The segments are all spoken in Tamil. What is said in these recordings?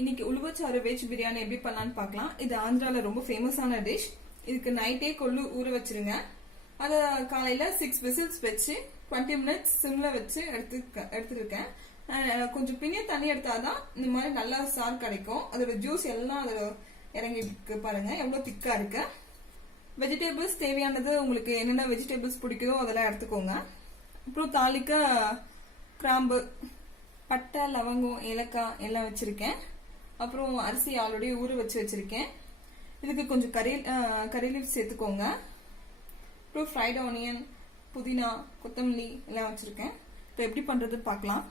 இன்னைக்கு உளுவச்சாறு வெஜ் பிரியாணி எப்படி பண்ணலான்னு பார்க்கலாம். இது ஆந்திரால ரொம்ப ஃபேமஸான டிஷ். இதுக்கு நைட்டே கொள்ளு ஊற வச்சிருங்க. அதை காலையில 6 விசில்ஸ் வச்சு 20 மினிட்ஸ் சிம்ல வச்சு எடுத்துருக்கேன். கொஞ்சம் பின்னிய தண்ணி எடுத்தாதான் இந்த மாதிரி நல்லா சார் கிடைக்கும். அதோட ஜூஸ் எல்லாம் அதில் இறங்கி பாருங்க எவ்வளவு திக்கா இருக்கு. வெஜிடபிள்ஸ் தேவையானது உங்களுக்கு என்னென்ன வெஜிடபிள்ஸ் பிடிக்குதோ அதெல்லாம் எடுத்துக்கோங்க. அப்புறம் தாளிக்க கிராம்பு, பட்டை, லவங்கம், ஏலக்காய் எல்லாம் வச்சிருக்கேன். அப்புறம் அரிசி ஆல்ரெடி ஊற வச்சிருக்கேன். இதுக்கு கொஞ்சம் கறி லீஃப் சேர்த்துக்கோங்க. அப்புறம் ஃப்ரைட் ஆனியன், புதினா, கொத்தமல்லி எல்லாம் வச்சிருக்கேன். இப்போ எப்படி பண்றது பார்க்கலாம்.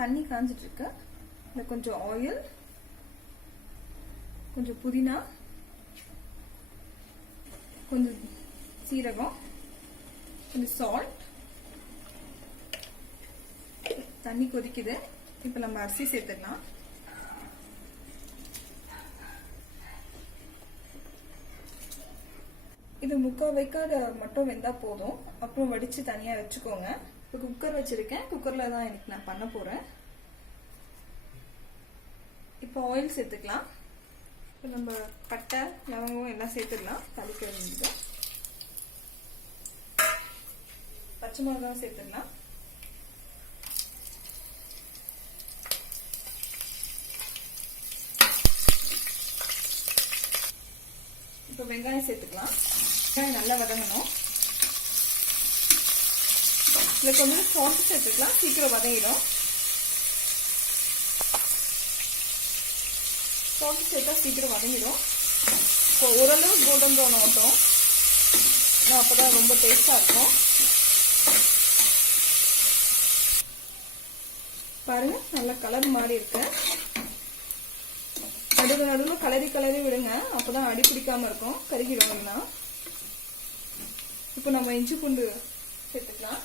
தண்ணி காஞ்சிட்டு இருக்கு. இதுல கொஞ்சம் ஆயில், கொஞ்சம் புதினா, கொஞ்சம் சீரகம், கொஞ்சம் சால்ட். தண்ணி கொதிக்குது. இப்ப நம்ம அரிசி சேர்த்துக்கலாம். இது 3/4 வேக்காடு மட்டும் வெந்தா போதும். அப்புறம் வடிச்சு தனியா வச்சுக்கோங்க. இப்ப குக்கர் வச்சிருக்கேன். குக்கர்ல தான் எனக்கு நான் பண்ண போறேன். இப்போ ஆயில் சேர்த்துக்கலாம். இப்போ நம்ம பட்டை, லவங்கம் எல்லாம் சேர்த்துக்கலாம். தாளிக்க வேண்டியது. பச்சை மிளகாய் சேர்த்துக்கலாம். இப்போ வெங்காயம் சேர்த்துக்கலாம். வெங்காயம் நல்லா வதங்கணும். இதுல கொஞ்சம் சால்ட் சேர்த்துக்கலாம். சீக்கிரம் வதங்கிடும். சால்ட் சேர்த்தா சீக்கிரம் வதங்கிடும். ஓரளவு கோல்டன் ப்ரௌன் ஆகட்டும். அப்பதான் ரொம்ப டேஸ்டா இருக்கும். பாருங்க நல்ல கலர் மாறி இருக்கு. நடுவில் கலரி விடுங்க. அப்பதான் அடி பிடிக்காம இருக்கும். கருகிடும்னா. இப்போ நம்ம இஞ்சி பூண்டு சேர்த்துக்கலாம்.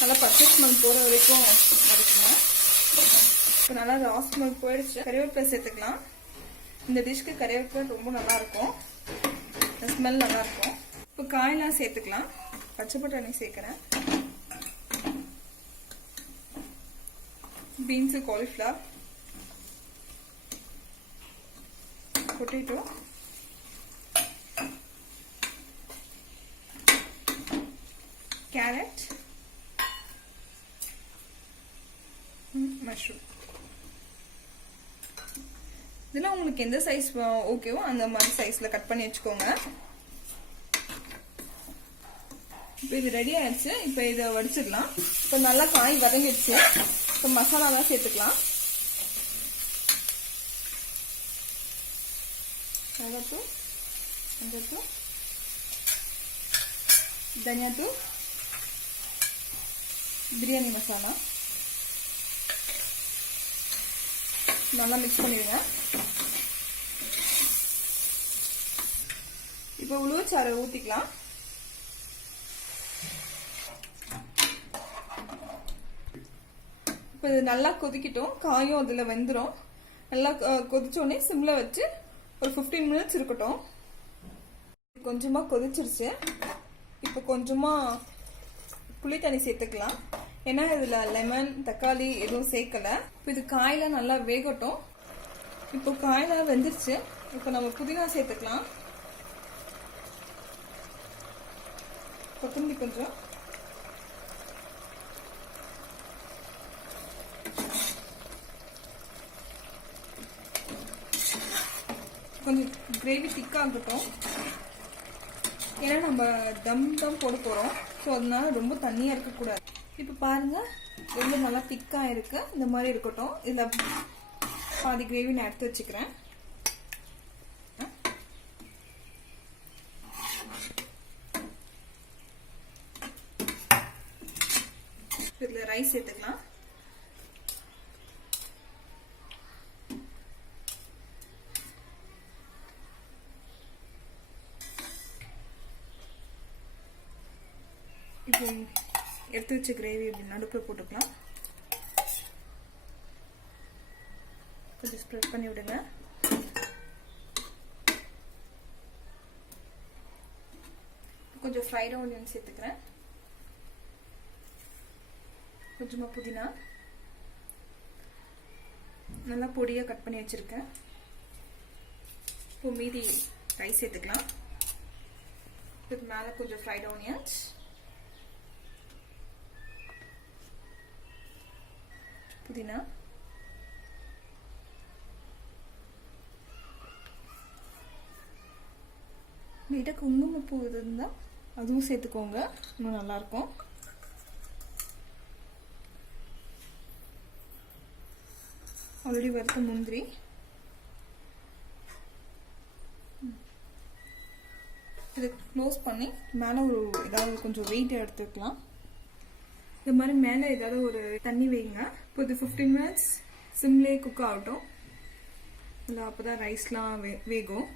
நல்லா பச்சை ஸ்மெல் போற வரைக்கும் வதக்குங்க. இப்போ நல்லா ரா ஸ்மெல் போயிடுச்சு. கறிவேப்பிலை சேர்த்துக்கலாம். இந்த டிஷ்க்கு கறிவேப்பிலை ரொம்ப நல்லா இருக்கும். ஸ்மெல் நல்லா இருக்கும். இப்போ காயெல்லாம் சேர்த்துக்கலாம். பச்சை பட்டாணி சேர்க்கிறேன். Beans, cauliflower, potato, carrot, mushroom. இதெல்லாம் உங்களுக்கு எந்த சைஸ் ஓகேவோ அந்த மாதிரி சைஸ்ல கட் பண்ணி வச்சுக்கோங்க. இப்போ இது ரெடி ஆயிடுச்சு. இப்போ இதை வடிச்சிடலாம். இப்போ நல்லா காய் வதங்கிடுச்சு. இப்போ மசாலாலாம் சேர்த்துக்கலாம். மிளகாத்தூள், மஞ்சள்தூள், தனியாத்தூள், பிரியாணி மசாலா நல்லா மிக்ஸ் பண்ணிடுங்க. இப்போ உளுவச்சாறு ஊத்திக்கலாம். இப்போ இது நல்லா கொதிக்கட்டும். காயும் அதில் வெந்துடும். நல்லா கொதிச்சோடனே சிம்ல வச்சு ஒரு 15 மினிட்ஸ் இருக்கட்டும். கொஞ்சமாக கொதிச்சிருச்சு. இப்போ கொஞ்சமாக புளி தண்ணி சேர்த்துக்கலாம். ஏன்னா இதில் லெமன், தக்காளி எதுவும் சேர்க்கல. இப்போ இது காயெல்லாம் நல்லா வேகட்டும். இப்போ காயெல்லாம் வெந்துருச்சு. இப்போ நம்ம புதினா சேர்த்துக்கலாம். கொத்தமல்லி கொஞ்சம், கொஞ்சம் கிரேவி திக்காகட்டும். ஏன்னா நம்ம தம் போட போறோம். ஸோ அதனால ரொம்ப தண்ணியா இருக்கக்கூடாது. இப்போ பாருங்க ரொம்ப நல்லா திக்கா இருக்கு. இந்த மாதிரி இருக்கட்டும். இதுல பாதி கிரேவி நான் எடுத்து வச்சுக்கிறேன். இதுல ரைஸ் சேர்த்துக்கலாம். இப்போ எடுத்து வச்ச கிரேவி நடுப்புல போட்டுக்கலாம். கொஞ்சம் ஸ்ப்ரெட் பண்ணி விடுங்க. கொஞ்சம் ஃப்ரைட் ஆனியன் சேர்த்துக்கிறேன். கொஞ்சமா புதினா நல்லா பொடியா கட் பண்ணி வச்சிருக்கேன். இப்போ மீதி ரைஸ் சேர்த்துக்கலாம். இதுக்கு மேல கொஞ்சம் ஃப்ரைட் ஆனியன்ஸ், புதினா, வீட்டை குங்குமப்பூ இருந்தா அதுவும் சேர்த்துக்கோங்க, இன்னும் நல்லா இருக்கும். ஆல்ரெடி வறுத்த முந்திரி, இதை க்ளோஸ் பண்ணி மேலே ஒரு ஏதாவது கொஞ்சம் வெயிட் எடுத்துக்கலாம். இந்த மாதிரி மேலே ஏதாவது ஒரு தண்ணி வைங்க. இப்போ இது 15 minutes சிம்லே குக் ஆகட்டும். இல்லை அப்போதான் ரைஸ்லாம் வேகும்.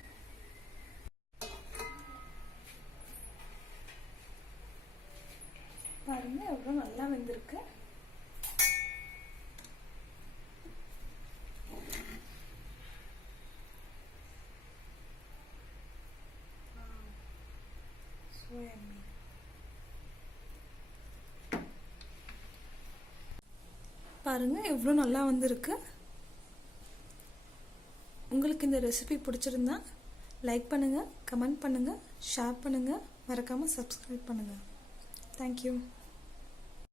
பாருங்க எவ்வளோ நல்லா வெந்திருக்கு. பாருங்க எவ்வளோ நல்லா வந்திருக்கு. உங்களுக்கு இந்த ரெசிபி பிடிச்சிருந்தா லைக் பண்ணுங்க, கமெண்ட் பண்ணுங்க, ஷேர் பண்ணுங்க, மறக்காம சப்ஸ்கிரைப் பண்ணுங்க. தேங்க்யூ.